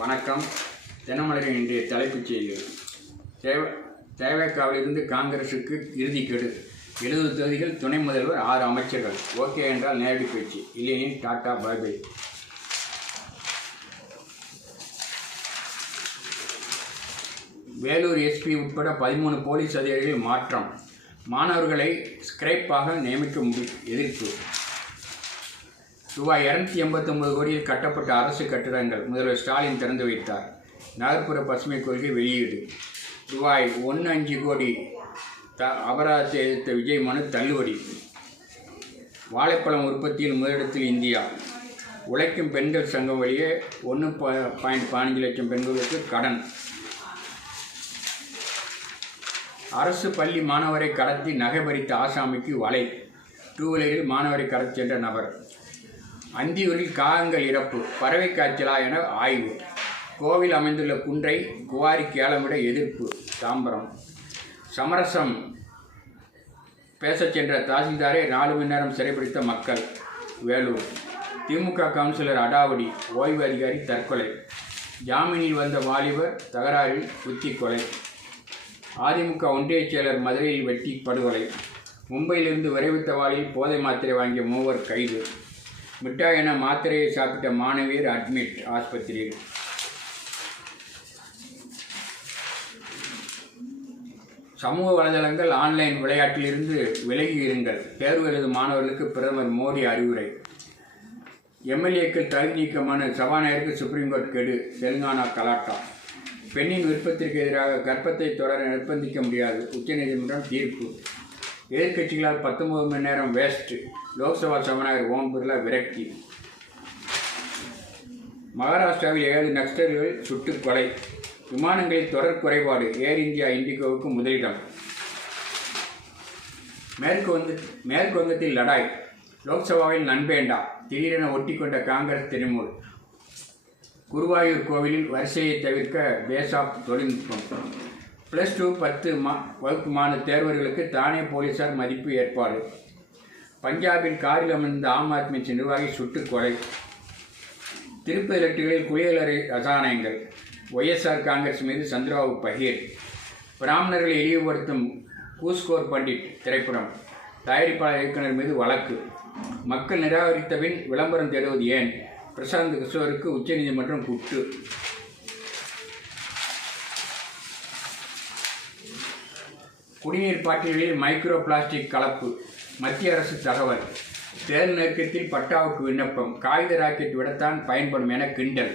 வணக்கம். தினமலரின் இன்றைய தலைப்புச் செய்திகள். தேவைக்காவிலிருந்து காங்கிரசுக்கு இறுதிக்கெடு. 70 தொகுதிகள், துணை முதல்வர், 6 அமைச்சர்கள். ஓகே என்றால் நேரடி பேச்சு, இல்லையெனில் tata bye bye. Vellore SP உட்பட 13 போலீஸ் அதிகாரிகள் மாற்றம். மாணவர்களை ஸ்கிரைப்பாக நியமிக்க எதிர்ப்பு. ரூபாய் 289 கோடியில் கட்டப்பட்ட அரசு கட்டிடங்கள் முதல்வர் ஸ்டாலின் திறந்து வைத்தார். நகர்ப்புற பசுமை கொள்கை வெளியீடு. ரூபாய் 15 கோடி அபராதத்தை எதிர்த்த விஜய் மனு தள்ளுபடி. வாழைப்பழம் உற்பத்தியில் முதலிடத்தில் இந்தியா. உழைக்கும் பெண்கள் சங்கம் வழியே 1.15 லட்சம் பெண்களுக்கு கடன். அரசு பள்ளி மாணவரை கடத்தி நகை பறித்த ஆசாமிக்கு வலை. டூவீலரில் மாணவரை கடத்தி சென்ற நபர். அந்தியூரில் காகங்கள் இறப்பு, பறவை காய்ச்சலா என ஆய்வு. கோவில் அமைந்துள்ள குன்றை குவாரி கேளமிட எதிர்ப்பு. தாம்பரம். சமரசம் பேசச் சென்ற தாசில்தாரை 4 மணி நேரம் சிறைப்பிடித்த மக்கள். வேலூர். திமுக கவுன்சிலர் அடாவடி, ஓய்வு அதிகாரி தற்கொலை. ஜாமீனில் வந்த வாலிபர் தகராறில் குத்தி கொலை. அதிமுக ஒன்றிய செயலர் மதுரையில் வெட்டி படுகொலை. மும்பையிலிருந்து விரைவு தபாலில் போதை மாத்திரை வாங்கிய 3 கைது. மிட்டாய் என மாத்திரையை சாப்பிட்ட மாணவியர் அட்மிட் ஆஸ்பத்திரியில். சமூக வலைதளங்கள், ஆன்லைன் விளையாட்டிலிருந்து விலகி இருங்கள். தேர்வு எழுதும் மாணவர்களுக்கு பிரதமர் மோடி அறிவுரை. எம்எல்ஏக்கள் தகுதி நீக்க மனு, சபாநாயகருக்கு சுப்ரீம் கோர்ட் கெடு. தெலுங்கானா கலாட்டா. பெண்ணின் விருப்பத்திற்கு எதிராக கர்ப்பத்தை தொடர நிர்பந்திக்க முடியாது, உச்சநீதிமன்றம் தீர்ப்பு. எதிர்க்கட்சிகளால் 19 மணி நேரம் வேஸ்ட். லோக்சபா சபாநாயகர் ஓம் பிர்லா விரக்தி. மகாராஷ்டிராவில் 7 நக்சல்கள் சுட்டுக் கொலை. விமானங்களில் தொடர் குறைபாடு, ஏர் இந்தியா இண்டிகோவுக்கு முதலிடம். மேற்கு வங்கத்தில் லடாய். லோக்சபாவில் நண்பேண்டா, திடீரென ஒட்டிக்கொண்ட காங்கிரஸ் திரிணாமுல். குருவாயூர் கோவிலில் வரிசையை தவிர்க்க பேசாப் தொழில்நுட்பம். +2 10 வகுப்பு மாணவ தேர்வர்களுக்கு தானே போலீசார் மதிப்பு ஏற்பாடு. பஞ்சாபில் காரில் அமர்ந்த ஆம் ஆத்மி நிர்வாகி சுட்டுக் கொலை. திருப்பதி லட்டுகளில் குளியலறை ரசாயனங்கள். ஒய்எஸ்ஆர் காங்கிரஸ் மீது சந்திரபாபு பகீர். பிராமணர்களை இழிவுபடுத்தும் கூஸ்கோர் பண்டிட் திரைப்படம் தயாரிப்பாளர் இயக்குனர் மீது வழக்கு. மக்கள் நிராகரித்தபின் விளம்பரம் தேடுவது ஏன்? பிரசாந்த் கிஷோருக்கு உச்சநீதிமன்றம் குட்டு. குடிநீர் பாட்டில்களில் மைக்ரோ பிளாஸ்டிக் கலப்பு. மத்திய அரசு தகவல். தேர்தல் நெருக்கத்தில் பட்டாவுக்கு விண்ணப்பம். காகித ராக்கெட் விடத்தான் பயன்படும் என கிண்டல்.